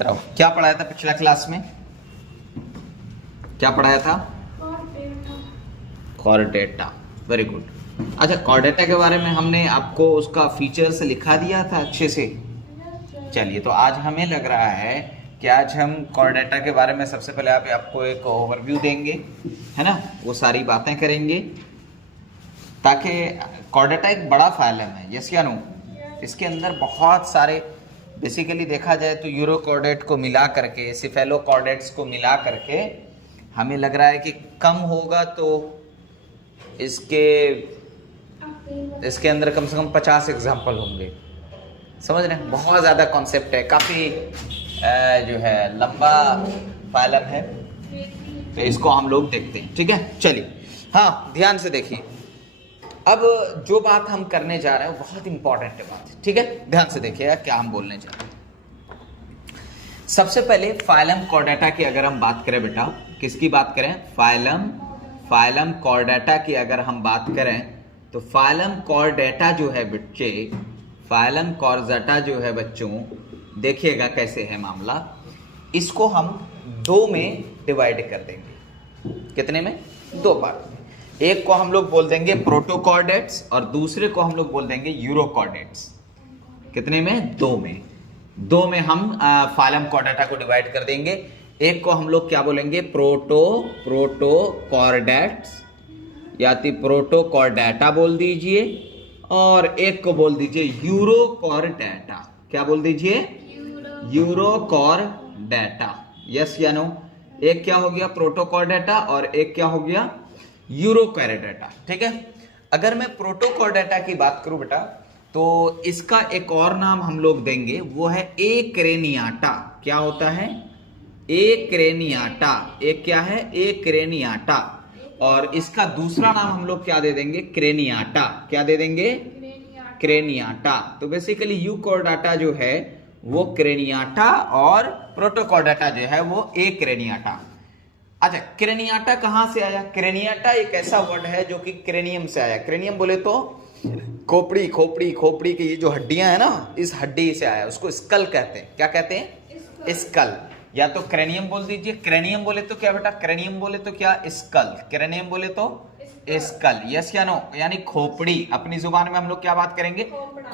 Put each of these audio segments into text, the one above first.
क्या पढ़ाया था पिछला क्लास में? क्या पढ़ाया था? कॉर्डेटा। Very good. अच्छा, कॉर्डेटा के बारे में हमने आपको उसका फीचर्स लिखा दिया था अच्छे से। चलिए, तो आज हमें लग रहा है कि आज हम कॉर्डेटा के बारे में सबसे पहले आपको एक ओवरव्यू देंगे, है ना। वो सारी बातें करेंगे ताकि कॉर्डेटा एक बड़ा फाइलम है, यस या नो। इसके अंदर बहुत सारे, बेसिकली देखा जाए तो यूरोकॉर्डेट को मिला करके, सिफेलोकॉर्डेट्स को मिला करके हमें लग रहा है कि कम होगा तो इसके अंदर कम से कम 50 एग्जाम्पल होंगे। समझ रहे हैं? बहुत ज़्यादा कॉन्सेप्ट है, काफ़ी जो है लंबा फाइलम है, तो इसको हम लोग देखते हैं। ठीक है, चलिए। हाँ, ध्यान से देखिए। अब जो बात हम करने जा रहे हैं वो बहुत इंपॉर्टेंट है बात, ठीक है। ध्यान से देखिएगा क्या हम बोलने जा रहे हैं। सबसे पहले फाइलम कॉर्डेटा की अगर हम बात करें बेटा, किसकी बात करें? फाइलम कॉर्डेटा की अगर हम बात करें तो फाइलम कॉर्डेटा जो है बच्चे, फाइलम कॉर्डेटा जो है बच्चों, देखिएगा कैसे है मामला। इसको हम दो में डिवाइड कर देंगे। कितने में? दो पार्ट में। एक को हम लोग बोल देंगे प्रोटोकॉर्डेट्स और दूसरे को हम लोग बोल देंगे यूरोकॉर्डेट्स। कितने में? दो में। दो में हम फाइलम कॉर्डेटा को डिवाइड कर देंगे। एक को हम लोग क्या बोलेंगे? प्रोटोकॉर्डेट्स या तो प्रोटोकॉर्डेटा बोल दीजिए, और एक को बोल दीजिए यूरोकॉर्डेटा। क्या बोल दीजिए? यूरोकॉर्डेटा। यस या नो? एक क्या हो गया? प्रोटोकॉर्डेटा, और एक क्या हो गया? यूरोकॉर्डेटा। ठीक है। अगर मैं प्रोटोकॉर्डेटा की बात करूं बेटा, तो इसका एक और नाम हम लोग देंगे, वो है एक्रेनियाटा। क्या होता है? एक्रेनियाटा। एक क्या है? एक्रेनियाटा। और इसका दूसरा नाम हम लोग क्या दे देंगे? क्रेनियाटा। क्या दे देंगे? क्रेनियाटा। तो बेसिकली यूकॉर्डेटा जो है वो क्रेनियाटा, और प्रोटोकॉर्डेटा जो है वो एक्रेनियाटा। अच्छा, क्रेनियाटा कहां से आया? क्रेनियाटा एक ऐसा वर्ड है जो कि क्रेनियम से आया। क्रेनियम बोले तो खोपड़ी की ये जो हड्डियां है ना, इस हड्डी से आया। उसको स्कल कहते हैं। क्या कहते हैं? स्कल। या तो क्रेनियम बोल दीजिए। क्रेनियम बोले तो क्या बेटा? क्रेनियम बोले तो क्या? स्कल। क्रेनियम बोले तो स्कल। यस या नो? यानी खोपड़ी। अपनी जुबान में हम लोग क्या बात करेंगे?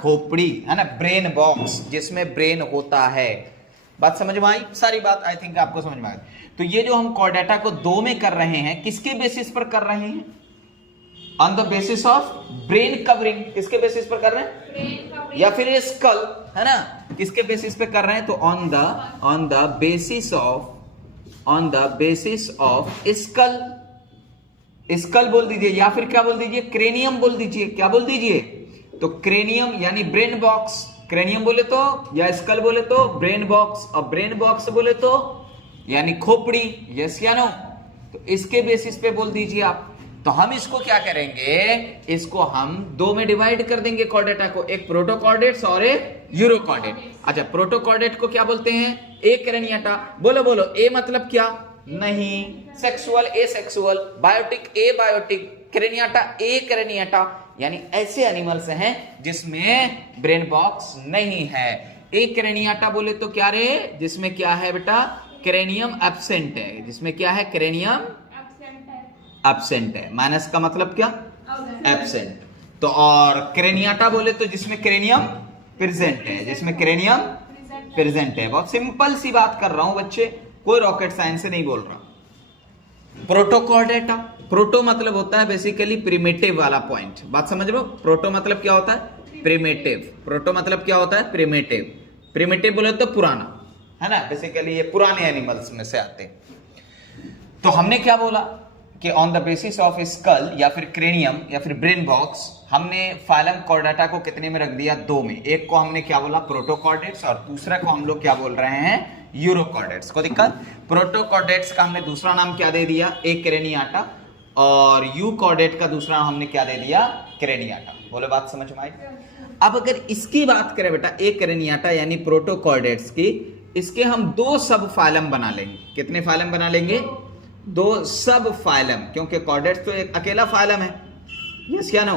खोपड़ी, है ना। ब्रेन बॉक्स, जिसमें ब्रेन होता है। बात समझ में आई? सारी बात आई थिंक आपको समझ में आई। तो ये जो हम कॉर्डेटा को दो में कर रहे हैं, किसके बेसिस पर कर रहे हैं? On the basis of brain covering. किसके बेसिस पर कर रहे हैं? या फिर स्कल, है ना। किसके बेसिस पे कर रहे हैं? तो on the basis of skull बोल दीजिए, या फिर क्या बोल दीजिए? क्रेनियम बोल दीजिए। क्या बोल दीजिए? तो क्रेनियम यानी ब्रेन बॉक्स। क्रेनियम बोले तो, या स्कल बोले तो ब्रेन बॉक्स, और ब्रेन बॉक्स बोले तो यानी खोपड़ी। यस या नो? तो इसके बेसिस पे बोल दीजिए आप। तो हम इसको क्या करेंगे? इसको हम दो में डिवाइड कर देंगे कॉर्डेटा को, एक प्रोटोकॉर्डेट्स और एक यूरोकॉर्डेट। अच्छा, प्रोटोकॉर्डेट को क्या बोलते हैं? एक्रेनियाटा। बोलो ए मतलब क्या? नहीं। Sexual, asexual. Biotic, abiotic. Craniata, acraniata. यानी ऐसे एनिमल्स हैं जिसमें ब्रेन बॉक्स नहीं है। एक क्रेनियाटा बोले तो क्या रे? जिसमें क्या है बेटा? क्रेनियम एब्सेंट है। जिसमें क्या है? क्रेनियम एब्सेंट है। माइनस का मतलब क्या? एब्सेंट। तो और क्रेनियाटा बोले तो जिसमें क्रेनियम प्रेजेंट है। जिसमें क्रेनियम प्रेजेंट है। बहुत सिंपल सी बात कर रहा हूं बच्चे, कोई रॉकेट साइंस से नहीं बोल रहा। प्रोटोकॉर्डेटा, प्रोटो मतलब होता है बेसिकली प्रिमिटिव वाला पॉइंट। बात समझ लो। प्रोटो मतलब क्या होता है? प्रिमिटिव। प्रोटो मतलब क्या होता है? प्रिमिटिव। प्रिमिटिव बोले तो पुराना, है ना। बेसिकली ये पुराने एनिमल्स में से आते हैं। तो हमने क्या बोला कि on the basis of skull या फिर क्रेनियम या फिर ब्रेन बॉक्स, हमने फाइलम कॉर्डेटा को कितने में रख दिया? दो में। एक को हमने क्या बोला? प्रोटोकॉर्डेट्स, और दूसरा को हम लोग क्या बोल रहे हैं? यूरोकॉर्डेट्स। को दिक्कत? प्रोटोकॉर्डेट्स का हमने दूसरा नाम क्या दे दिया? एक्रेनियाटा, और यूकॉर्डेट का दूसरा नाम हमने क्या दे दिया? क्रेनियाटा। बोले बात समझ में आई? अब अगर इसकी बात करें बेटा, एक्रेनियाटा यानी प्रोटोकॉर्डेट्स की, इसके हम दो सब फाइलम बना लेंगे। कितने फाइलम बना लेंगे? दो सब फाइलम, क्योंकि कॉर्डेट्स तो एक अकेला फाइलम है। यस या नो?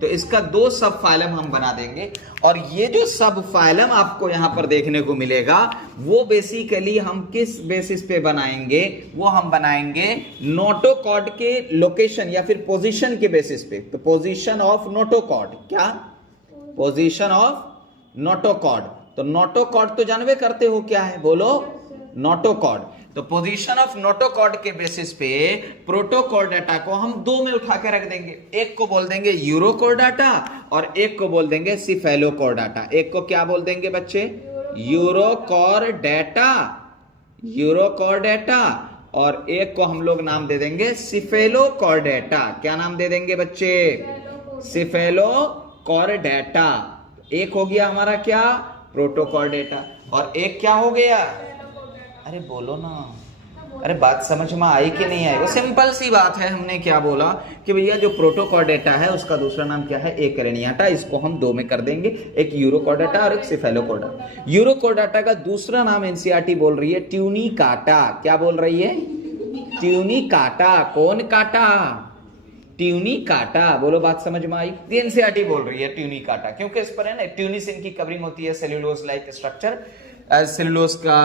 तो इसका 2 सब फाइलम हम बना देंगे। और ये जो सब फाइलम आपको यहां पर देखने को मिलेगा वो बेसिकली हम किस बेसिस पे बनाएंगे, वो हम बनाएंगे नोटोकॉर्ड के लोकेशन या फिर पोजीशन के बेसिस पे। तो पोजीशन ऑफ नोटोकॉर्ड, क्या पोजीशन ऑफ नोटोकॉर्ड। तो नोटोकॉर्ड तो जानवे करते हो क्या है, बोलो नोटोकॉर्ड। तो पोजीशन ऑफ नोटोकॉर्ड के बेसिस पे प्रोटोकॉर्ड डाटा को हम 2 में उठा के रख देंगे। एक को बोल देंगे यूरोकॉर्ड डाटा और एक को बोल देंगे सिफेलोकॉर्ड डाटा। एक को क्या बोल देंगे बच्चे, यूरोकॉर्ड डाटा, यूरोकॉर्ड डाटा, और एक को हम लोग नाम दे देंगे सिफेलोकॉर्ड डाटा। क्या नाम दे देंगे बच्चे, सिफेलोकॉर्ड डाटा। एक हो गया हमारा क्या, प्रोटोकॉर्ड डाटा, और एक क्या हो गया, अरे बोलो ना, अरे बात समझ में आई कि नहीं आई। वो सिंपल सी बात है, हमने क्या बोला कि भैया जो प्रोटोकॉर्ड डाटा है उसका दूसरा नाम क्या है, एक क्रेनियाटा। इसको हम 2 में कर देंगे, एक यूरोकॉर्ड डाटा और एक सिफेलोकॉर्ड डाटा। यूरोकॉर्ड डाटा का दूसरा नाम एनसीईआरटी बोल रही है ट्यूनिकाटा। क्या बोल रही है, ट्यूनिकाटा। कौन काटा, ट्यूनिकाटा। बोलो बात समझ में आई। एनसीईआरटी बोल रही है ट्यूनिकाटा, क्योंकि इस पर है ना ट्यूनिसिन की कवरिंग होती है, सेल्यूलोज लाइक स्ट्रक्चर, सेल्यूलोज का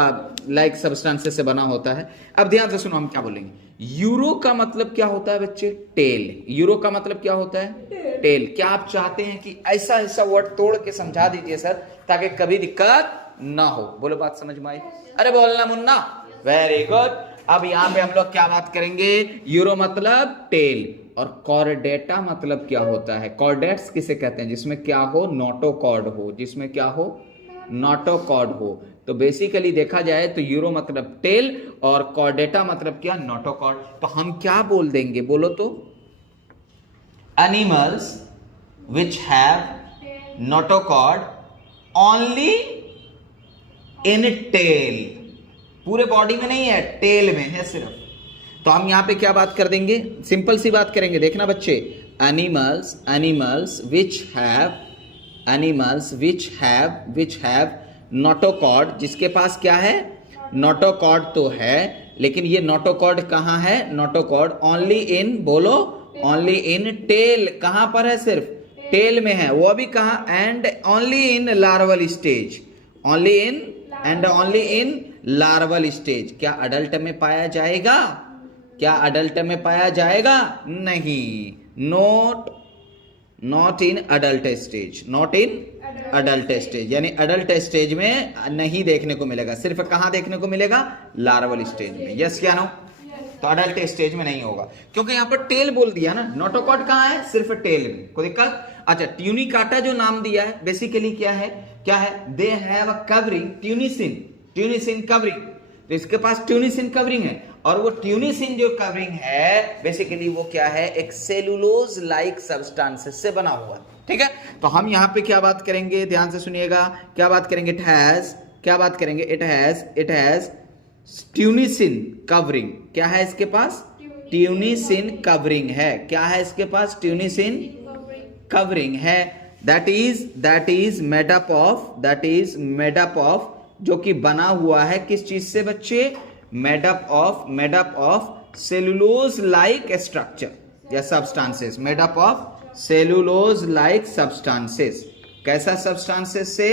लाइक सब्सटेंसेस से बना होता है। अब ध्यान से सुनो हम क्या बोलेंगे। यूरो का मतलब क्या होता है बच्चे, टेल। यूरो का मतलब क्या होता है, टेल। क्या आप चाहते हैं कि ऐसा ऐसा वर्ड तोड़ के समझा दीजिए सर, ताकि कभी दिक्कत ना हो। बोलो बात समझ में आई। अरे बोलना मुन्ना, वेरी गुड। अब यहाँ पे हम लोग क्या बात करेंगे, यूरो मतलब टेल, और कॉर्डेटा मतलब क्या होता है। कॉर्डेट्स किसे कहते हैं, जिसमें क्या हो, नोटोकॉर्ड हो, जिसमें क्या हो, नोटोकॉर्ड हो। तो बेसिकली देखा जाए तो यूरो मतलब टेल और कॉर्डेटा मतलब क्या, नोटोकॉर्ड। तो हम क्या बोल देंगे, बोलो तो, animals which have notochord only in tail. पूरे बॉडी में नहीं है, टेल में है सिर्फ। तो हम यहां पे क्या बात कर देंगे, सिंपल सी बात करेंगे, देखना बच्चे। Animals, animals which have, animals which have notochord, जिसके पास क्या है, नोटोकॉर्ड तो है, लेकिन ये नोटोकॉर्ड कहां है, नोटोकॉर्ड ओनली इन, बोलो ओनली इन टेल। कहां पर है, सिर्फ टेल में है, वो भी कहां, and only in larval stage, only in and only in larval stage. क्या अडल्ट में पाया जाएगा, क्या अडल्ट में पाया जाएगा, नहीं, not in adult stage, not in adult stage, यानी अडल्ट स्टेज में नहीं देखने को मिलेगा। सिर्फ कहां देखने को मिलेगा, लार्वल स्टेज में। यस या नो, तो अडल्ट स्टेज में नहीं होगा, क्योंकि यहां पर टेल बोल दिया ना। नोटोकॉर्ड कहां है, सिर्फ टेल में, कोई दिक्कत। अच्छा, ट्यूनिकाटा जो नाम दिया है बेसिकली क्या है, क्या है, they have a covering, ट्यूनिसिन, ट्यूनिसिन covering. तो इसके पास ट्यूनिसिन कवरिंग है, और वो ट्यूनिसिन जो कवरिंग है बेसिकली वो क्या है, एक सेलुलोज लाइक सब्सटेंसेस से बना हुआ है। ठीक है, तो हम यहां पे क्या बात करेंगे, ध्यान से सुनिएगा, क्या बात करेंगे, इट हैज, क्या बात करेंगे, इट हैज ट्यूनिसिन कवरिंग। क्या है इसके पास, ट्यूनिसिन कवरिंग है। क्या है इसके पास, ट्यूनिसिन कवरिंग है। That is made up of, जो कि बना हुआ है किस चीज से बच्चे, made up of cellulose like structure या substances, made up of cellulose like substances. कैसा सब्सटेंसेस से,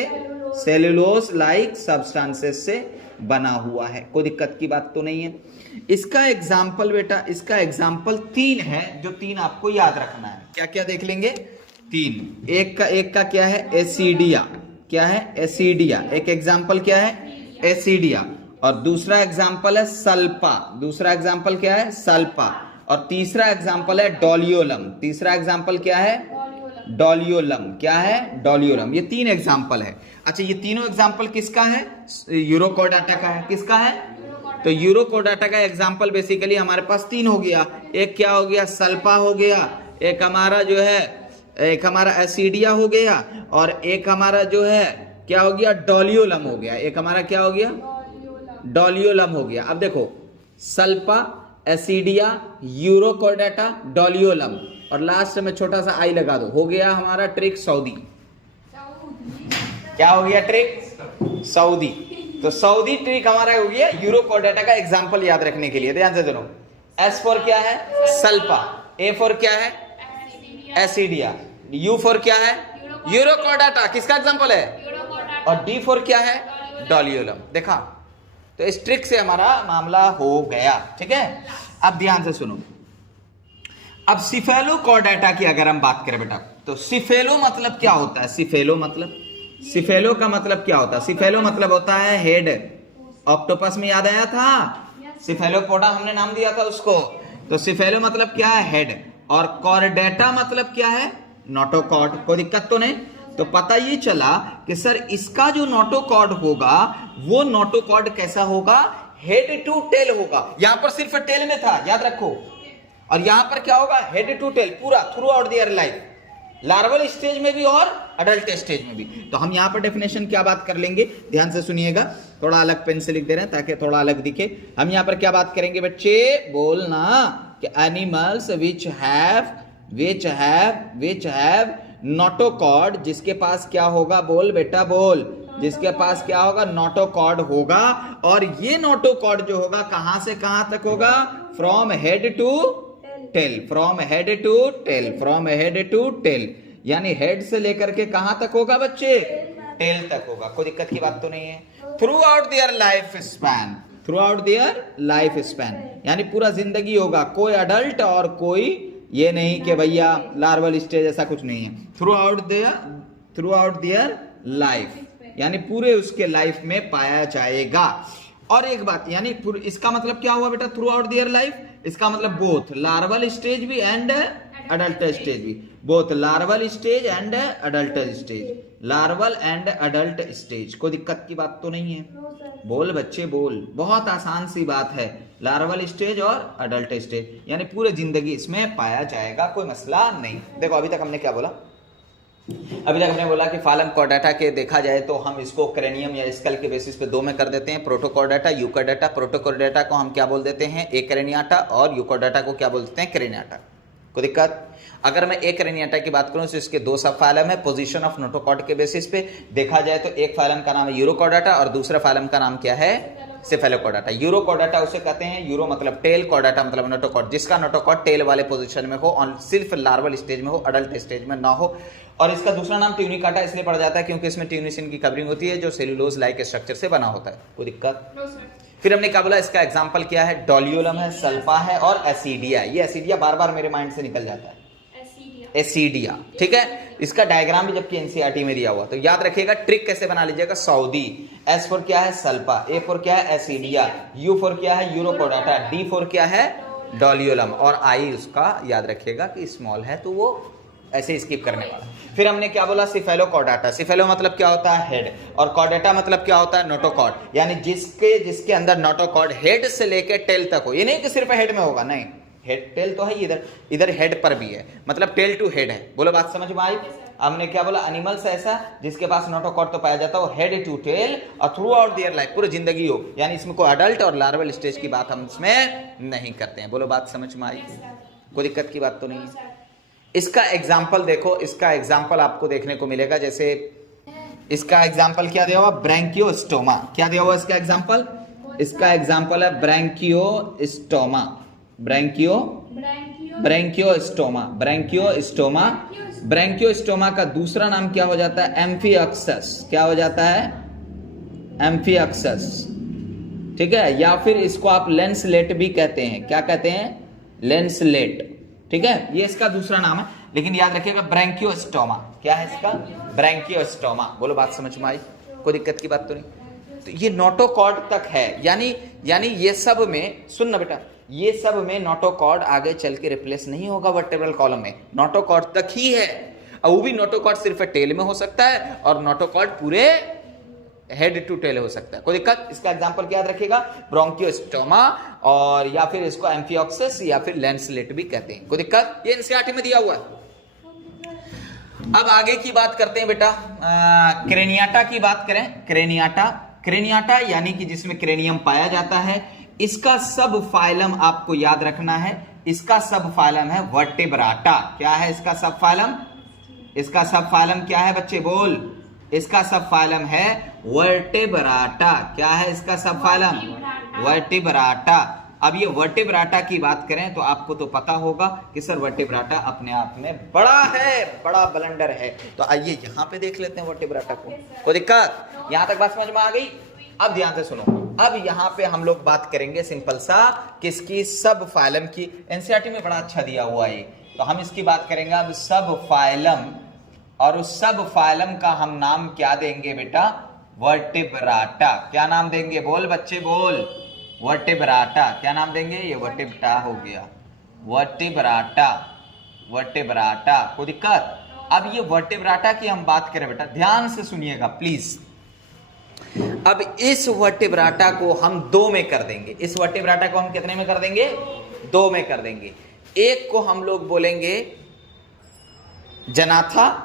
सेलुलोज लाइक सब्सटेंसेस से बना हुआ है। कोई दिक्कत की बात तो नहीं है। इसका एग्जाम्पल बेटा, इसका एग्जाम्पल 3 है, जो 3 आपको याद रखना है। क्या क्या देख लेंगे, 3। एक का क्या है, एसिडिया। क्या है, एसिडिया। एक एग्जाम्पल क्या है, एसिडिया। और दूसरा एग्जाम्पल है सल्पा। दूसरा एग्जाम्पल क्या है, सल्पा। और तीसरा एग्जाम्पल है डोलियोलम। तीसरा एग्जाम्पल क्या है, डोलियोलम। क्या है, डोलियोलम। ये 3 एग्जाम्पल है। अच्छा, ये तीनों एग्जाम्पल किसका है, यूरोकॉर्डाटा का है। किसका है, तो यूरोकॉर्डाटा का एग्जाम्पल बेसिकली हमारे पास 3 हो गया। एक क्या हो गया, सल्पा हो गया, एक हमारा जो है, एक हमारा एसिडिया हो गया, और एक हमारा जो है क्या हो गया, डोलियोलम हो गया। एक हमारा क्या हो गया, डोलियोलम हो गया। अब देखो, सल्पा, एसिडिया, यूरोकॉर्डाटा, डोलियोलम, और लास्ट में छोटा सा आई लगा दो, हो गया हमारा ट्रिक सऊदी। क्या हो गया, ट्रिक सऊदी। तो सऊदी ट्रिक हमारा हो गया यूरोकॉर्डाटा का एग्जांपल याद रखने के लिए। ध्यान से सुनो, एस फॉर क्या है, सल्पा, ए फॉर क्या है, एसिडिया, यू फॉर क्या है? यूरोकॉर्डाटा, किसका एग्जांपल है? और डी फॉर क्या है? डॉलियोलम। देखा, तो इस ट्रिक से हमारा मामला हो गया। ठीक है, अब ध्यान से सुनो। अब सिफेलोकॉर्डाटा की अगर हम बात करें बेटा, तो सिफेलो मतलब क्या होता है? सिफेलो का मतलब क्या होता है? सिफेलो मतलब होता है हेड। ऑक्टोपस में याद आया था, सिफेलोपोडा हमने नाम दिया था उसको। तो सिफेलो मतलब क्या है? हेड। और कॉर्डेटा मतलब क्या है? नोटोकॉर्ड। कोई दिक्कत तो नहीं? तो पता ये चला कि सर इसका जो नोटोकॉर्ड होगा वो नोटोकॉर्ड कैसा होगा? हेड टू टेल होगा। यहां पर सिर्फ टेल में था, याद रखो। और यहां पर क्या होगा? हेड टू टेल पूरा through out their life, larval stage में भी और अडल्ट स्टेज में भी। तो हम यहां पर डेफिनेशन क्या बात कर लेंगे, ध्यान से सुनिएगा। थोड़ा अलग पेन से लिख दे रहे हैं ताकि थोड़ा अलग दिखे। हम यहां पर क्या बात करेंगे बच्चे? बोलना कि एनिमल्स विच हैव नोटोकॉर्ड, जिसके पास क्या होगा? बोल बेटा बोल, जिसके पास क्या होगा? नोटोकॉर्ड होगा। और ये नोटोकॉर्ड जो होगा कहां से कहां तक होगा? From head to tail, from head to tail, यानी हेड से लेकर के कहां तक होगा बच्चे? टेल तक होगा। कोई दिक्कत की बात तो नहीं है। Through out their life span, यानी पूरा जिंदगी होगा। कोई अडल्ट और कोई ये नहीं कि भैया लार्वल स्टेज, ऐसा कुछ नहीं है। थ्रू आउट देयर लाइफ, यानी पूरे उसके लाइफ में पाया जाएगा। और एक बात, यानी इसका मतलब क्या हुआ बेटा? थ्रू आउट देयर लाइफ, इसका मतलब बोथ लार्वल स्टेज भी एंड अडल्ट स्टेज भी, both larval stage and adult stage, larval and adult stage. कोई दिक्कत की बात तो नहीं है? बोल बच्चे बोल, बहुत आसान सी बात है। लार्वल स्टेज और अडल्ट स्टेज, यानी पूरे जिंदगी इसमें पाया जाएगा, कोई मसला नहीं। देखो अभी तक हमने क्या बोला? अभी तक हमने बोला कि फालम कॉर्डाटा के देखा जाए तो हम इसको क्रेनियम या स्कल के बेसिस पे दो में कर देते हैं, प्रोटोकॉर्डाटा, यूकॉर्डाटा। प्रोटोकॉर्डाटा को हम क्या बोल देते हैं? एक्रेनियाटा। और यूकॉर्डाटा को क्या बोलते हैं? क्रेनियाटा। कोई दिक्कत? अगर मैं एक्रेनियाटा की बात करूं तो इसके दो सब फाइलम है पोजीशन ऑफ नोटोकॉर्ड के बेसिस पे। देखा जाए तो एक फाइलम का नाम है यूरोकॉर्डाटा और दूसरा फाइलम का नाम क्या है? सिफेलोकॉर्डाटा। यूरोकॉर्डाटा उसे कहते हैं, यूरो मतलब टेल, कॉर्डाटा मतलब नोटोकॉर्ड, जिसका नोटोकॉर्ड टेल वाले पोजीशन में हो और सिर्फ लार्वल स्टेज में हो, अडल्ट स्टेज में ना हो। और इसका दूसरा नाम ट्यूनिकाटा इसलिए पड़ जाता है क्योंकि इसमें ट्यूनिसिन की कवरिंग होती है जो सेलुलोज लाइक स्ट्रक्चर से बना होता है। कोई दिक्कत? फिर हमने क्या बोला? इसका एग्जांपल क्या है? डॉलियोलम है, सल्फा है और एसिडिया। ये एसिडिया बार बार मेरे माइंड से निकल जाता है, एसिडिया। ठीक है, इसका डायग्राम भी जबकि एनसीईआरटी में दिया हुआ, तो याद रखिएगा। ट्रिक कैसे बना लीजिएगा? सऊदी। एस फॉर क्या है? सल्फा। ए फॉर क्या है? एसिडिया। यू फॉर क्या है? यूरोकॉर्डाटा। डी फॉर क्या है? डॉलियोलम। और आई उसका याद रखिएगा कि स्मॉल है तो वो ऐसे स्किप करने वाला। फिर हमने क्या बोला? सिफेलोकॉर्डाटा। सिफेलो मतलब क्या होता है? हेड। और कॉर्डाटा मतलब क्या होता है? नोटोकॉर्ड, यानी जिसके अंदर नोटोकॉर्ड हेड से लेके टेल तक हो। ये नहीं कि सिर्फ हेड में होगा, नहीं, हेड टेल तो है इधर हेड पर भी है, मतलब टेल टू हेड है। बोलो बात समझ में आई? हमने क्या बोला? एनिमल्स ऐसा जिसके पास नोटोकॉर्ड तो पाया जाता है हेड टू टेल और थ्रू आउट देयर लाइफ, पूरी जिंदगी हो, यानी इसमें कोई अडल्ट और लार्वल स्टेज की बात हम इसमें नहीं करते हैं। बोलो बात समझ में आई? कोई दिक्कत की बात तो नहीं है? इसका एग्जाम्पल देखो, इसका एग्जाम्पल आपको देखने को मिलेगा। जैसे इसका एग्जाम्पल क्या दिया हुआ? ब्रैंकियोस्टोमा। क्या दिया हुआ इसका एग्जाम्पल? इसका एग्जाम्पल है ब्रैंकियोस्टोमा। ब्रैंकियोस्टोमा का दूसरा नाम क्या हो जाता है? एम्फियक्सस। क्या हो जाता है? एम्फियक्सस। ठीक है, या फिर इसको आप लेंसलेट भी कहते हैं। क्या कहते हैं? लेंसलेट। ठीक है, ये इसका दूसरा नाम है, लेकिन याद रखिएगा ब्रैंकियोस्टोमा। क्या है इसका? ब्रैंकियोस्टोमा। बोलो बात समझ में आई? कोई दिक्कत की बात तो नहीं? तो ये नोटोकॉर्ड तक है, यानी ये सब में, सुन ना बेटा, ये सब में नोटोकॉर्ड आगे चल के रिप्लेस नहीं होगा वर्टेब्रल कॉलम में, नोटोकॉर्ड तक ही है। और वो भी नोटोकॉर्ड सिर्फ टेल में हो सकता है और नोटोकॉर्ड पूरे हेड टू टेल हो सकता है। कोई दिक्कत? इसका एग्जांपल क्या याद रखिएगा? ब्रोंकियोस्टोमा, और या फिर इसको एम्फियॉक्सिस या फिर लेंसलेट भी कहते हैं। कोई दिक्कत? ये एनसीईआरटी में दिया हुआ है। अब आगे की बात करते हैं बेटा, क्रेनियाटा की बात करें। क्रेनियाटा यानी कि जिसमें क्रेनियम पाया जाता है। इसका सब फाइलम आपको याद रखना है, इसका सब फाइलम है वर्टेब्राटा। क्या है इसका सब फाइलम? इसका सब फाइलम क्या है बच्चे? बोल। इसका सब फाइलम है वर्टेब्राटा। क्या है इसका सब फाइलम? वर्टेब्राटा। अब ये वर्टेब्राटा की बात करें तो आपको तो पता होगा कि सर वर्टेब्राटा अपने आप में बड़ा है, बड़ा ब्लंडर है। तो आइए यहां पे देख लेते हैं वर्टेब्राटा को। कोई दिक्कत? यहां तक बात समझ में आ गई? अब ध्यान से सुनो, अब यहां पे हम लोग बात करेंगे सिंपल सा किसकी, सब फाइलम की। एनसीईआरटी में बड़ा अच्छा दिया हुआ है, तो हम इसकी बात करेंगे अब सब फाइलम, और उस सब फाइलम का हम नाम क्या देंगे बेटा? वर्टेब्राटा। क्या नाम देंगे? बोल बच्चे बोल। वर्टेब्राटा। क्या नाम देंगे? ये वर्टेब्राटा हो गया, वर्टेब्राटा, वर्टेब्राटा। कोई दिक्कत? अब ये वर्टेब्राटा की हम बात करें बेटा, ध्यान से सुनिएगा प्लीज। अब इस वर्टेब्राटा को हम दो में कर देंगे। इस वर्टेब्राटा को हम कितने में कर देंगे? दो में कर देंगे। एक को हम लोग बोलेंगे जनाथा,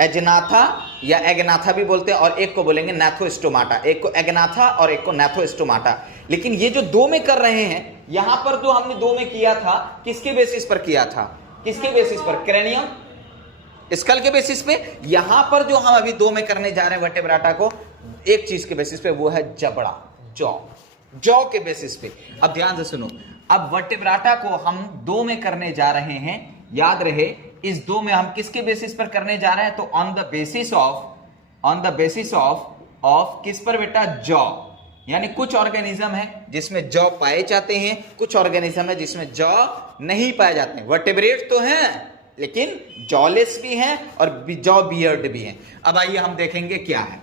एजनाथा या एगनाथा भी बोलते हैं, और एक को बोलेंगे नैथोस्टोमाटा। एक को एगनाथा और एक को नैथोस्टोमाटा। लेकिन ये जो दो में कर रहे हैं, यहां पर जो हमने दो में किया था, किसके बेसिस पर किया था? किसके बेसिस पर? क्रेनियम स्कल के बेसिस पे। यहां पर जो हम अभी दो में करने जा रहे हैं वर्टेब्राटा को, एक चीज के बेसिस पे, वो है जबड़ा, जॉ, जॉ के बेसिस पे। अब ध्यान से सुनो, अब वर्टेब्राटा को हम दो में करने जा रहे हैं। याद रहे, इस दो में हम किसके बेसिस पर करने जा रहे हैं? तो ऑन द बेसिस ऑफ किस पर बेटा? जॉ। यानी कुछ ऑर्गेनिज्म है जिसमें जॉ पाए जाते हैं, कुछ ऑर्गेनिज्म है जिसमें जॉ नहीं पाए जाते हैं। वर्टेब्रेट तो हैं लेकिन जॉलेस भी हैं और जॉ बियर्ड भी हैं। अब आइए हम देखेंगे क्या है।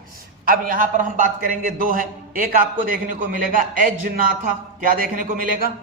अब यहां पर हम बात करेंगे, दो हैं। एक आपको देखने को मिलेगा एजनाथा। क्या देखने को मिलेगा?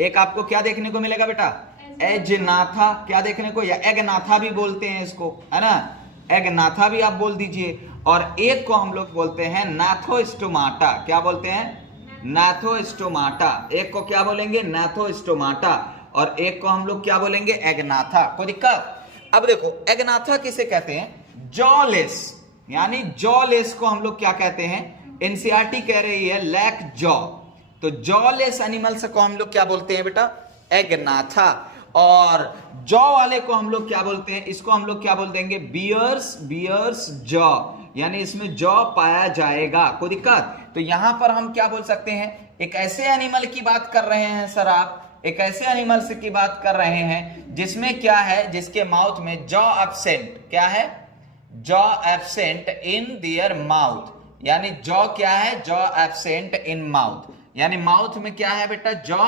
एक आपको क्या देखने को मिलेगा बेटा? एजनाथा। क्या देखने को? या एगनाथा भी बोलते हैं इसको, है ना? एगनाथा भी आप बोल दीजिए। और एक को हम लोग बोलते हैं नैथोस्टोमाटा। क्या बोलते हैं? नैथोस्टोमाटा। एक को क्या बोलेंगे? नैथोस्टोमाटा। और एक को हम लोग क्या बोलेंगे? एगनाथा। कोई दिक्कत? अब देखो, एगनाथा किसे कहते हैं? जॉलेस। यानी जॉलेस को हम लोग क्या कहते हैं? एनसीईआरटी कह रही है लैक जॉ। तो जॉलेस एनिमल्स को हम लोग क्या बोलते हैं बेटा? एगनाथा। और जॉ वाले को हम लोग क्या बोलते हैं? इसको हम लोग क्या बोल देंगे? Bears jaw. यानी इसमें जॉ पाया जाएगा। कोई दिक्कत? तो यहां पर हम क्या बोल सकते हैं? एक ऐसे एनिमल की बात कर रहे हैं सर आप, एक ऐसे एनिमल्स की बात कर रहे हैं जिसमें क्या है? जिसके माउथ में जॉ एब्सेंट। क्या है? Jaw absent in their mouth. यानी जॉ क्या है? Jaw absent in mouth. यानी माउथ में क्या है बेटा? जॉ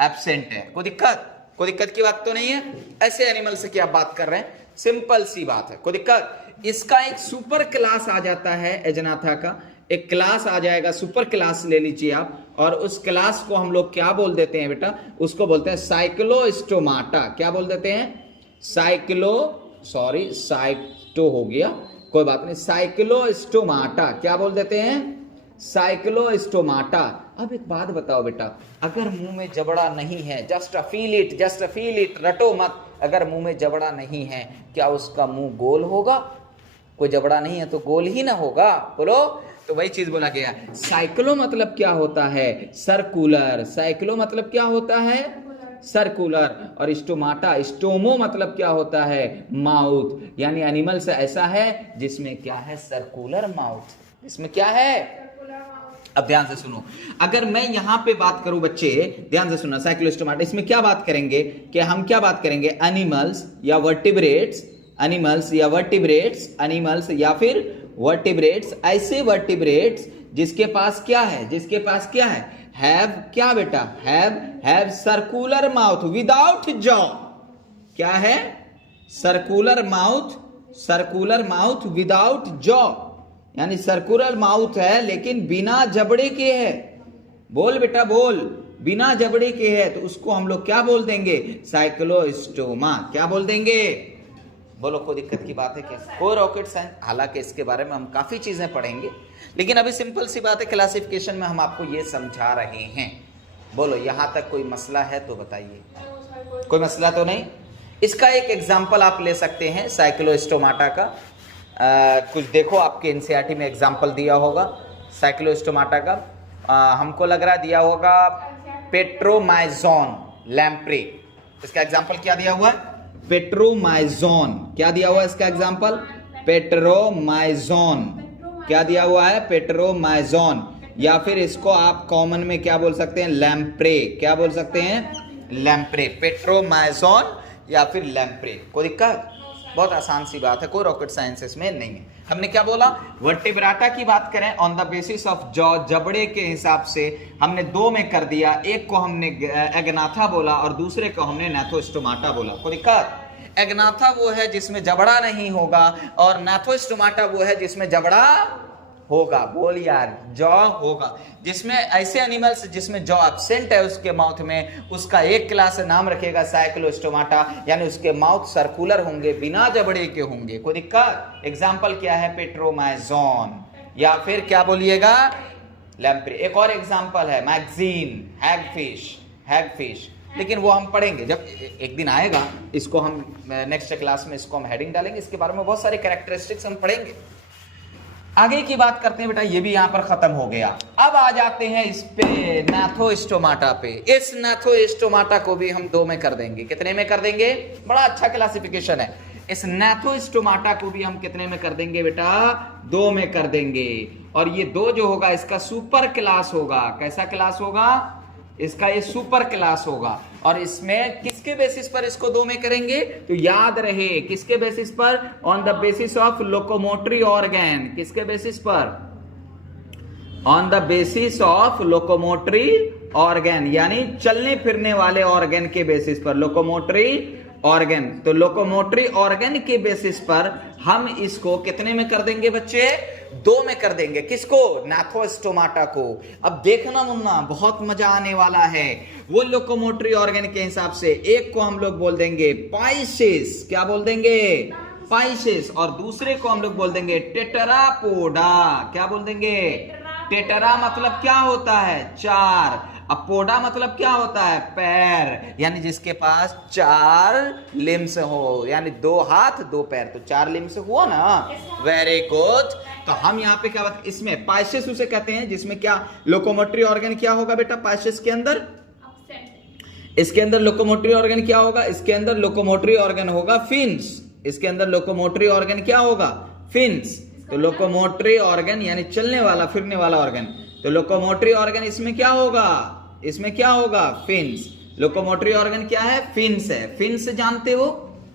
एब्सेंट है। कोई दिक्कत? कोई दिक्कत की बात तो नहीं है? ऐसे एनिमल से क्या बात कर रहे हैं? सिंपल सी बात है। कोई दिक्कत? इसका एक सुपर क्लास आ जाता है एजनाथा का, एक क्लास आ जाएगा, सुपर क्लास ले लीजिए आप। और उस क्लास को हम लोग क्या बोल देते हैं बेटा? उसको बोलते हैं साइक्लोस्टोमाटा। क्या बोल देते हैं? साइक्लो हो गया, कोई बात नहीं, साइक्लोस्टोमाटा। क्या बोल देते हैं? साइक्लोस्टोमाटा। अब एक बात बताओ बेटा, अगर मुंह में जबड़ा नहीं है, जस्ट फील इट, रटो मत, अगर मुंह में जबड़ा नहीं है, क्या उसका मुंह गोल होगा? कोई जबड़ा नहीं है तो गोल ही ना होगा। बोलो। तो वही चीज बोला गया। साइक्लो मतलब क्या होता है? सर्कुलर। साइक्लो मतलब क्या होता है? सर्कुलर। और स्टोमाटा, स्टोमो मतलब क्या होता है? माउथ। यानी एनिमल्स ऐसा है जिसमें क्या है? Circular mouth. इसमें क्या है? अब ध्यान से सुनो, अगर मैं यहां पे बात करूं बच्चे, ध्यान से सुनना, साइक्लोस्टोमाटा, इसमें क्या बात करेंगे? कि हम क्या बात करेंगे? एनिमल्स या वर्टिब्रेट्स, एनिमल्स या फिर वर्टिब्रेट्स, ऐसे वर्टिब्रेट्स जिसके पास क्या है? जिसके पास क्या है? हैव क्या बेटा? Have circular mouth without jaw. क्या है? Circular mouth without jaw. यानी सर्कुलर माउथ है लेकिन बिना जबड़े के है। बोल बेटा बोल, बिना जबड़े के है, तो उसको हम लोग क्या बोल देंगे? साइक्लोस्टोमा। क्या बोल देंगे? बोलो। कोई दिक्कत की बात है क्या? कोई रॉकेट साइंस, हालांकि इसके बारे में हम काफी चीजें पढ़ेंगे, लेकिन अभी सिंपल सी बात है, क्लासिफिकेशन में हम आपको ये समझा रहे हैं। बोलो, यहां तक कोई मसला है तो बताइए। कोई मसला तो नहीं? इसका एक एग्जाम्पल आप ले सकते हैं साइक्लोस्टोमाटा का। कुछ देखो, आपके एनसीईआरटी में एग्जाम्पल दिया होगा साइक्लोस्टोमाटा का। हमको लग रहा दिया होगा पेट्रोमाइजोन लैम्प्रे। इसका एग्जाम्पल क्या दिया हुआ है? पेट्रोमाइजोन। क्या दिया हुआ है इसका एग्जाम्पल? पेट्रोमाइजोन। क्या दिया हुआ है? पेट्रोमाइजोन। या फिर इसको आप कॉमन में क्या बोल सकते हैं, लैम्प्रे। क्या बोल सकते हैं, लैम्प्रे, पेट्रोमाइजोन या फिर लैम्प्रे। कोई दिक्कत? बहुत आसान सी बात है, कोई रॉकेट साइंस इसमें नहीं है। हमने क्या बोला, वर्टेब्राटा की बात करें on the basis of jaw, जबड़े के हिसाब से हमने दो में कर दिया। एक को हमने एग्नाथा बोला और दूसरे को हमने नैथोस्टोमाटा बोला। कोई दिक्कत? एग्नाथा वो है जिसमें जबड़ा नहीं होगा और नैथोस्टोमाटा वो है जिसमें जबड़ा होगा। बोल यार, जॉ होगा। जिसमें ऐसे एनिमल्स जिसमें जॉ एब्सेंट है उसके माउथ में, उसका एक क्लास नाम रखेगा साइक्लोस्टोमाटा, यानी उसके माउथ सर्कुलर होंगे, बिना जबड़े के होंगे। कोई दिक्कत? एग्जाम्पल क्या है, पेट्रोमाइजोन या फिर क्या बोलिएगा, लैम्प्रे। एक और एग्जाम्पल है मैगजीन, हैगफिश। हैगफिश, लेकिन वो हम पढ़ेंगे जब एक दिन आएगा, इसको हम नेक्स्ट क्लास में इसको हम हेडिंग डालेंगे, इसके बारे में बहुत सारे कैरेक्टरिस्टिक्स हम पढ़ेंगे। आगे की बात करते हैं बेटा, ये भी यहां पर खत्म हो गया। अब आ जाते हैं इस पे, नैथोस्टोमाटा पे। इस नैथोस्टोमाटा को भी हम दो में कर देंगे। कितने में कर देंगे? बड़ा अच्छा क्लासिफिकेशन है। इस नैथोस्टोमाटा को भी हम कितने में कर देंगे बेटा? दो में कर देंगे। और ये दो जो होगा इसका सुपर क्लास होगा। कैसा क्लास होगा? इसका ये सुपर क्लास होगा। और इसमें किसके बेसिस पर इसको दो में करेंगे? तो याद रहे, किसके बेसिस पर? On the basis of locomotory organ. किसके बेसिस पर? On the basis of locomotory organ, यानी चलने फिरने वाले ऑर्गन के बेसिस पर, लोकोमोटरी ऑर्गन। तो लोकोमोटरी ऑर्गन के बेसिस पर हम इसको कितने में कर देंगे बच्चे? दो में कर देंगे। किसको? नैथोस्टोमाटा को। अब देखना मुन्ना, बहुत मजा आने वाला है। वो लोकोमोटरी ऑर्गन के हिसाब से एक को हम लोग बोल देंगे पाइसेस। क्या बोल देंगे? पाइसेस। और दूसरे को हम लोग बोल देंगे टेट्रापोडा। क्या बोल देंगे? टेट्रा मतलब क्या होता है? चार। अब पोडा मतलब क्या होता है? पैर, यानी जिसके पास चार लिम्स हो, यानी दो हाथ दो पैर, तो चार लिम्स हुआ ना। Very good. तो हम यहाँ पे क्या बात, इसमें पाइसेस उसे कहते हैं जिसमें क्या लोकोमोटरी ऑर्गन क्या होगा बेटा? पाइसेस के अंदर, इसके अंदर लोकोमोटरी ऑर्गन क्या होगा? इसके अंदर लोकोमोटरी ऑर्गन होगा फिन्स। इसके अंदर लोकोमोटरी ऑर्गन क्या होगा? फिन्स। तो लोकोमोटरी ऑर्गन यानी चलने वाला फिरने वाला ऑर्गन। तो लोकोमोटरी ऑर्गन इसमें क्या होगा? इसमें क्या होगा? फिन्स। लोकोमोटरी ऑर्गन क्या है? फिन्स है। फिन्स जानते हो?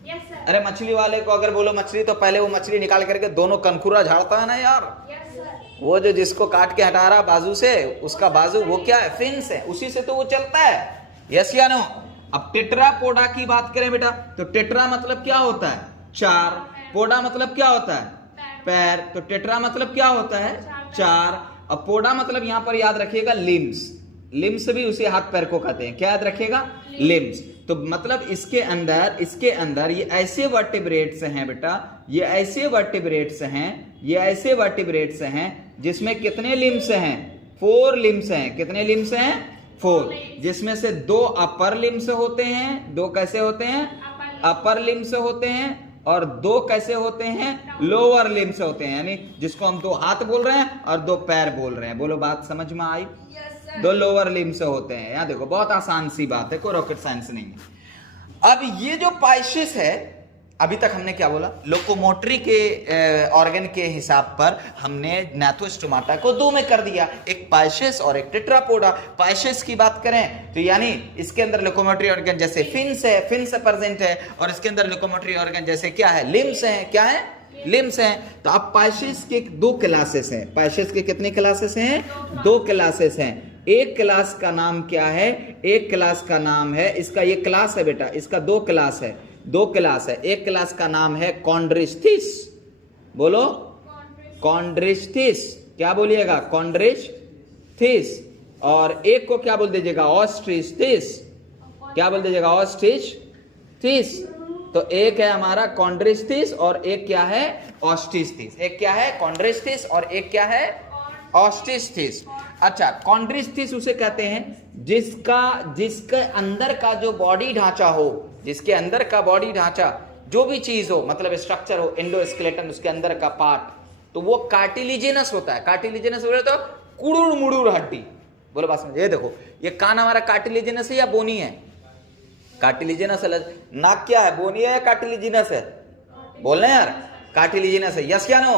Yes, sir. अरे मछली वाले को अगर बोलो मछली, तो पहले वो मछली निकाल करके दोनों कनखुरा झाड़ता है ना यार। Yes, sir. वो जो जिसको काट के हटा रहा बाजू से, उसका बाजू वो क्या है? फिन्स है। उसी से तो वो चलता है। यस या नो? अब टेट्रापोडा की बात करें बेटा, तो टेट्रा मतलब क्या होता है? चार। पोडा मतलब क्या होता है? पैर। तो टेट्रा मतलब क्या होता है? चार। अब पोडा मतलब यहां पर याद रखिएगा लिम्स। लिम्स भी उसी हाथ पैर को कहते हैं। क्या याद रखिएगा? लिम्स। तो मतलब इसके अंदर ये ऐसे वर्टिब्रेट्स हैं बेटा, ये ऐसे वर्टिब्रेट्स हैं जिसमें कितने लिम्स हैं? 4 लिम्स हैं। कितने लिम्स हैं? 4। जिसमें से 2 अपर लिम्स होते हैं। 2 कैसे होते हैं? अपर लिम्स होते हैं। और 2 कैसे होते हैं? लोअर लिम्स होते हैं, यानी जिसको हम 2 हाथ बोल रहे हैं और 2 पैर बोल रहे हैं। बोलो बात समझ में आई? दो लोअर लिम्स होते हैं। यहाँ देखो, बहुत आसान सी बात है, कोई रॉकेट साइंस नहीं है। अब ये जो पाइसेस है, अभी तक हमने क्या बोला? लोकोमोटरी के ऑर्गन के हिसाब पर हमने नैथोस्टोमाटा को 2 में कर दिया, एक पाइसेस और एक टेट्रापोडा। पाइसेस की बात करें तो यानी इसके अंदर लोकोमोटरी ऑर्गन जैसे फिन्स है, फिन्स प्रेजेंट है, और इसके अंदर लोकोमोटरी ऑर्गन जैसे क्या है? लिम्स है। क्या है? लिम्स हैं। तो अब पाइसेस के 2 क्लासेस हैं। पाइसेस के कितने क्लासेस हैं? 2 क्लासेस हैं। एक क्लास का नाम क्या है? एक क्लास का नाम है, इसका ये क्लास है बेटा, इसका 2 क्लास है। 2 क्लास है। एक क्लास का नाम है कॉन्ड्रिस्थिस। बोलो कॉन्ड्रिस्थिस। क्या बोलिएगा? कॉन्ड्रिस्थिस। और एक को क्या बोल दीजिएगा? ऑस्ट्रिस्थिस। क्या बोल दीजिएगा? ऑस्ट्रिस्थिस। तो एक है हमारा कॉन्ड्रिस्थिस और एक क्या है? ऑस्टिस्थिस। एक क्या है? कॉन्ड्रिस्थिस और एक क्या है? ऑस्टिस्थिस। अच्छा, कॉन्ड्रिस्थिस उसे कहते हैं जिसके अंदर का जो बॉडी ढांचा हो, जिसके अंदर का बॉडी ढांचा जो भी चीज हो, मतलब स्ट्रक्चर हो, एंडोस्केलेटन, उसके अंदर का पार्ट, तो वो कार्टिलिजिनस होता है। कार्टिलिजिनस बोले तो कुड़ुर मुड़ुर हड्डी। बोलो बात समझ। ये देखो, ये कान हमारा कार्टिलिजिनस है या बोनी है? कार्टिलिजिनस है। नाक क्या है? बोनी है या कार्टिलिजिनस है? बोलना यार, कार्टिलिजिनस है। यस या नो?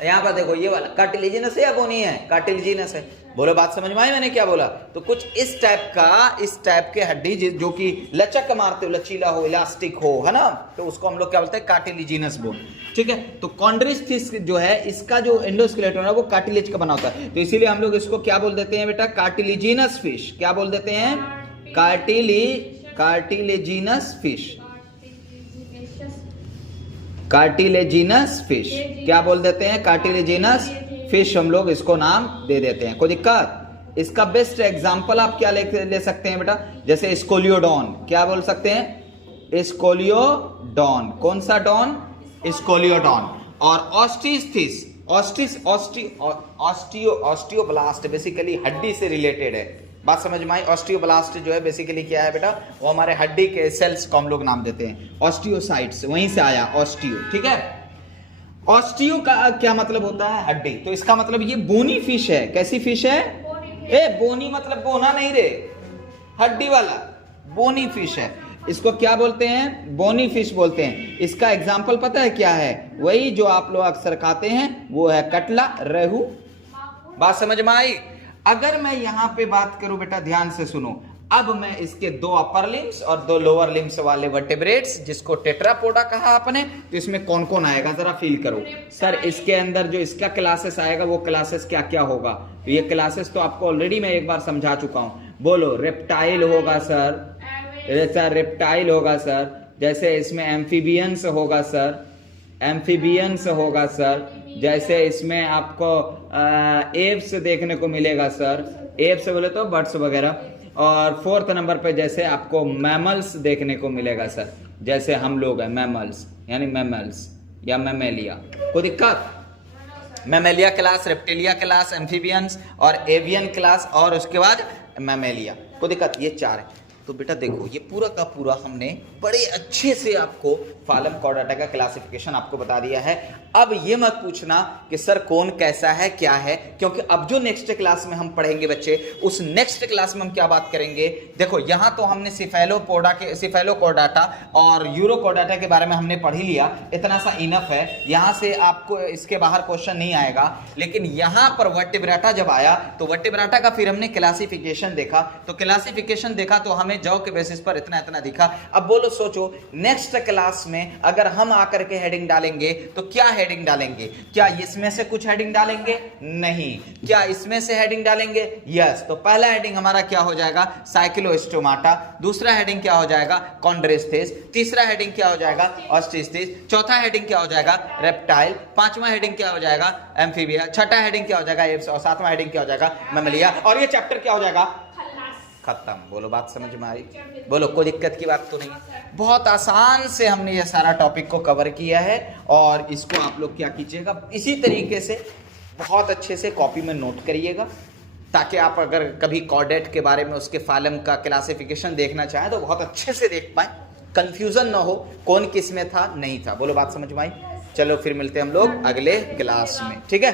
यहाँ पर देखो ये वाला कार्टिलेजिनस है या बोनी है? कार्टिलेजिनस है। बोलो बात समझ में आई मैंने क्या बोला? तो कुछ इस टाइप के हड्डी जो कि लचक मारते हो, लचीला हो, इलास्टिक हो, है ना, तो उसको हम लोग क्या बोलते हैं? Cartilaginous bone. ठीक है, तो कॉन्ड्रिस्थिस जो है इसका जो एंडोस्केलेटन है वो कार्टिलेज का बना होता है, तो इसीलिए हम लोग इसको क्या बोल देते हैं बेटा? Cartilaginous fish. क्या बोल देते हैं? Cartilaginous fish. कार्टिलेजिनस फिश क्या बोल देते हैं? कार्टिलेजिनस फिश हम लोग इसको नाम दे देते हैं। कोई दिक्कत? इसका बेस्ट एग्जांपल आप क्या ले सकते हैं बेटा? जैसे स्कोलियोडॉन। क्या बोल सकते हैं? स्कोलियोडॉन। कौन सा डॉन? स्कोलियोडॉन। और ऑस्टिस्थिस, ऑस्टियोब्लास्ट बेसिकली हड्डी से रिलेटेड है। बात समझ में आई? ऑस्टियोब्लास्ट जो है बेसिकली क्या है बेटा? वो हमारे हड्डी के सेल्स को हम लोग नाम देते हैं। ऑस्टियोसाइट्स वहीं से आया ऑस्टियो। ठीक है, ऑस्टियो का क्या मतलब होता है? हड्डी। तो इसका मतलब ये बोनी फिश है। कैसी फिश है? बोनी मतलब बोना नहीं रे, हड्डी वाला बोनी फिश है। इसको क्या बोलते हैं? बोनी फिश बोलते हैं। इसका एग्जाम्पल पता है क्या है? वही जो आप लोग अक्सर खाते हैं वो है कटला, रेहू। बात समझ में आई? अगर मैं यहां पे बात करूं बेटा, ध्यान से सुनो, अब मैं इसके 2 अपर लिम्स और 2 लोअर लिम्स वाले वर्टेब्रेट्स जिसको टेट्रापोडा कहा आपने, तो इसमें कौन कौन आएगा जरा फील करो। सर इसके अंदर जो इसका क्लासेस आएगा वो क्लासेस क्या क्या होगा? तो ये क्लासेस तो आपको ऑलरेडी मैं एक बार समझा चुका हूं। बोलो रेप्टाइल होगा सर, रेप्टाइल होगा सर। जैसे इसमें एम्फीबियंस होगा सर, एम्फीबियंस होगा सर। जैसे इसमें आपको एप्स देखने को मिलेगा सर, एप्स बोले तो बर्ड्स वगैरह। और 4th नंबर पे जैसे आपको मैमल्स देखने को मिलेगा सर, जैसे हम लोग हैं मैमल्स, यानी मैमल्स या मैमेलिया। कोई दिक्कत? Mammalia class, reptilia class, amphibians और एवियन क्लास, और उसके बाद मैमेलिया। कोई दिक्कत? ये 4 है। तो बेटा देखो ये पूरा का पूरा हमने बड़े अच्छे से आपको फालम कॉर्डाटा का क्लासिफिकेशन आपको बता दिया है। अब ये मत पूछना कि सर कौन कैसा है क्या है, क्योंकि अब जो नेक्स्ट क्लास में हम पढ़ेंगे बच्चे, उस नेक्स्ट क्लास में हम क्या बात करेंगे? देखो यहां तो हमने सिफेलोकॉर्डाटा और यूरोकॉर्डाटा के बारे में हमने पढ़ ही लिया, इतना सा इनफ है। यहां से आपको इसके बाहर क्वेश्चन नहीं आएगा। लेकिन यहां पर वर्टेब्राटा जब आया तो वर्टेब्राटा का फिर हमने क्लासिफिकेशन देखा, तो क्लासिफिकेशन देखा तो हमें जॉ के बेसिस पर इतना इतना दिखा। अब बोलो सोचो नेक्स्ट क्लास में अगर हम आकर के हेडिंग डालेंगे तो क्या हेडिंग डालेंगे? क्या इसमें से कुछ हेडिंग डालेंगे? नहीं। क्या इसमें से हेडिंग डालेंगे? यस। तो पहला हेडिंग हमारा क्या हो जाएगा? साइक्लोस्टोमाटा। दूसरा हेडिंग क्या हो जाएगा? कॉन्ड्रिस्थिस। तीसरा हेडिंग क्या हो जाएगा? ऑस्टिस्थिस। चौथा हेडिंग क्या हो जाएगा? रेप्टाइल। पांचवा हेडिंग क्या हो जाएगा? एम्फीबिया। छठा हेडिंग क्या हो जाएगा? एप्स। और सातवां हेडिंग क्या हो जाएगा? मैमेलिया। और ये चैप्टर क्या हो जाएगा? खत्म। बोलो बात समझ में आई? बोलो कोई दिक्कत की बात तो नहीं? बहुत आसान से हमने ये सारा टॉपिक को कवर किया है, और इसको आप लोग क्या कीजिएगा, इसी तरीके से बहुत अच्छे से कॉपी में नोट करिएगा, ताकि आप अगर कभी कॉर्डेट के बारे में, उसके फालम का क्लासिफिकेशन देखना चाहें तो बहुत अच्छे से देख पाए, कंफ्यूजन ना हो कौन किस में था नहीं था। बोलो बात समझ में आई? चलो फिर मिलते हैं हम लोग अगले क्लास में, ठीक है।